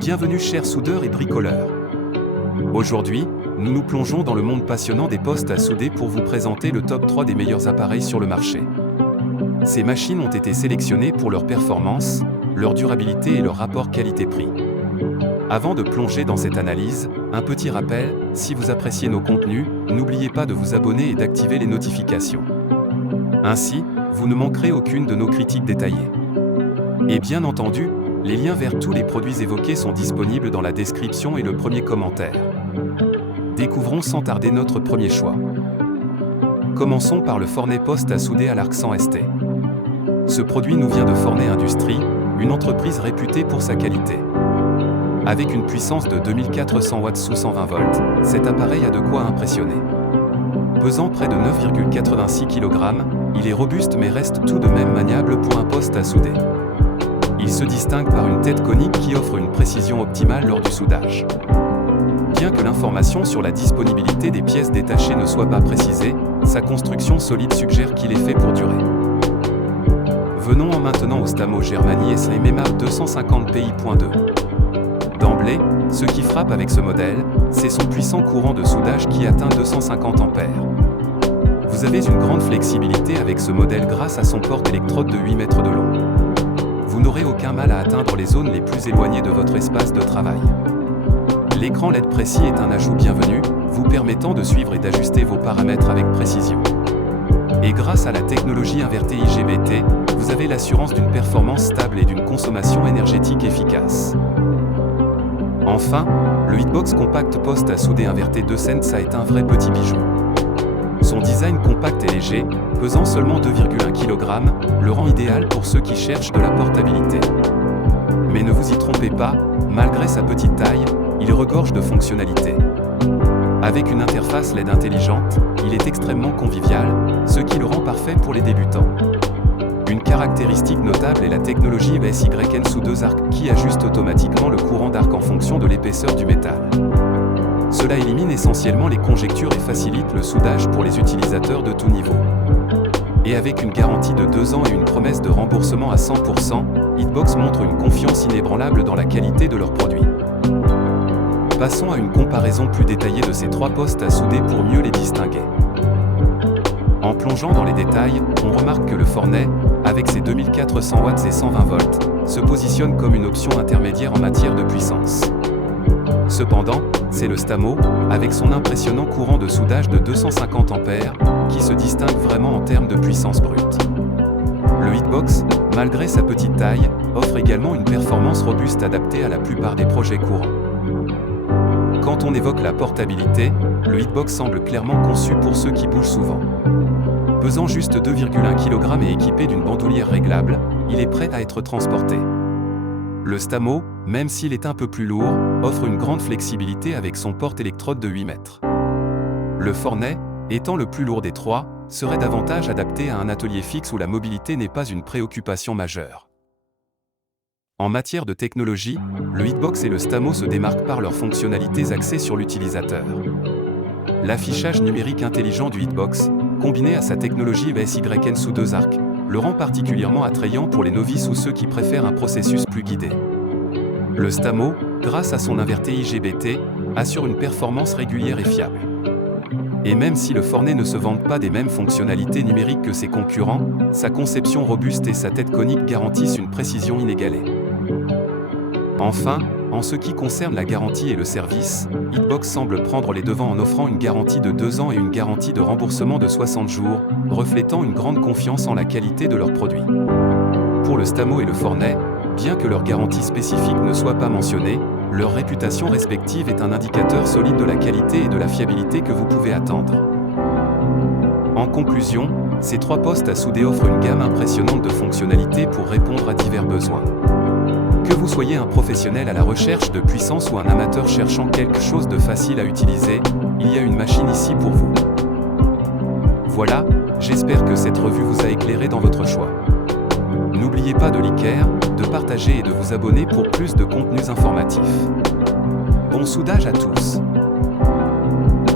Bienvenue chers soudeurs et bricoleurs. Aujourd'hui, nous nous plongeons dans le monde passionnant des postes à souder pour vous présenter le top 3 des meilleurs appareils sur le marché. Ces machines ont été sélectionnées pour leur performance, leur durabilité et leur rapport qualité-prix. Avant de plonger dans cette analyse, un petit rappel, si vous appréciez nos contenus, n'oubliez pas de vous abonner et d'activer les notifications. Ainsi, vous ne manquerez aucune de nos critiques détaillées. Et bien entendu, les liens vers tous les produits évoqués sont disponibles dans la description et le premier commentaire. Découvrons sans tarder notre premier choix. Commençons par le Fornet poste à souder à l'arc 100 ST. Ce produit nous vient de Fornet Industries, une entreprise réputée pour sa qualité. Avec une puissance de 2400 watts sous 120 volts, cet appareil a de quoi impressionner. Pesant près de 9,86 kg, il est robuste mais reste tout de même maniable pour un poste à souder. Il se distingue par une tête conique qui offre une précision optimale lors du soudage. Bien que l'information sur la disponibilité des pièces détachées ne soit pas précisée, sa construction solide suggère qu'il est fait pour durer. Venons maintenant au Stamo Germany SMMA 250PI.2. D'emblée, ce qui frappe avec ce modèle, c'est son puissant courant de soudage qui atteint 250 A. Vous avez une grande flexibilité avec ce modèle grâce à son porte-électrode de 8 mètres de long. Vous n'aurez aucun mal à atteindre les zones les plus éloignées de votre espace de travail. L'écran LED précis est un ajout bienvenu, vous permettant de suivre et d'ajuster vos paramètres avec précision. Et grâce à la technologie invertée IGBT, vous avez l'assurance d'une performance stable et d'une consommation énergétique efficace. Enfin, le Hitbox Compact poste à souder inverté 2 cents est un vrai petit bijou. Son design compact et léger, pesant seulement 2,1 kg, le rend idéal pour ceux qui cherchent de la portabilité. Mais ne vous y trompez pas, malgré sa petite taille, il regorge de fonctionnalités. Avec une interface LED intelligente, il est extrêmement convivial, ce qui le rend parfait pour les débutants. Une caractéristique notable est la technologie SYN sous 2 arcs qui ajuste automatiquement le courant d'arc en fonction de l'épaisseur du métal. Cela élimine essentiellement les conjectures et facilite le soudage pour les utilisateurs de tout niveau. Et avec une garantie de 2 ans et une promesse de remboursement à 100%, Hitbox montre une confiance inébranlable dans la qualité de leurs produits. Passons à une comparaison plus détaillée de ces 3 postes à souder pour mieux les distinguer. En plongeant dans les détails, on remarque que le Fornet, avec ses 2400 watts et 120 volts, se positionne comme une option intermédiaire en matière de puissance. Cependant, c'est le Stamo, avec son impressionnant courant de soudage de 250 A, qui se distingue vraiment en termes de puissance brute. Le Hitbox, malgré sa petite taille, offre également une performance robuste adaptée à la plupart des projets courants. Quand on évoque la portabilité, le Hitbox semble clairement conçu pour ceux qui bougent souvent. Pesant juste 2,1 kg et équipé d'une bandoulière réglable, il est prêt à être transporté. Le Stamo, même s'il est un peu plus lourd, offre une grande flexibilité avec son porte-électrode de 8 mètres. Le Fornet, étant le plus lourd des 3, serait davantage adapté à un atelier fixe où la mobilité n'est pas une préoccupation majeure. En matière de technologie, le Hitbox et le Stamo se démarquent par leurs fonctionnalités axées sur l'utilisateur. L'affichage numérique intelligent du Hitbox, combiné à sa technologie SYN sous 2 arcs, le rend particulièrement attrayant pour les novices ou ceux qui préfèrent un processus plus guidé. Le Stamo, grâce à son inverté IGBT, assure une performance régulière et fiable. Et même si le Fornet ne se vante pas des mêmes fonctionnalités numériques que ses concurrents, sa conception robuste et sa tête conique garantissent une précision inégalée. Enfin, en ce qui concerne la garantie et le service, Hitbox semble prendre les devants en offrant une garantie de 2 ans et une garantie de remboursement de 60 jours, reflétant une grande confiance en la qualité de leurs produits. Pour le Stamo et le Fornet, bien que leur garantie spécifique ne soit pas mentionnée, leur réputation respective est un indicateur solide de la qualité et de la fiabilité que vous pouvez attendre. En conclusion, ces 3 postes à souder offrent une gamme impressionnante de fonctionnalités pour répondre à divers besoins. Que vous soyez un professionnel à la recherche de puissance ou un amateur cherchant quelque chose de facile à utiliser, il y a une machine ici pour vous. Voilà, j'espère que cette revue vous a éclairé dans votre choix. N'oubliez pas de liker, de partager et de vous abonner pour plus de contenus informatifs. Bon soudage à tous!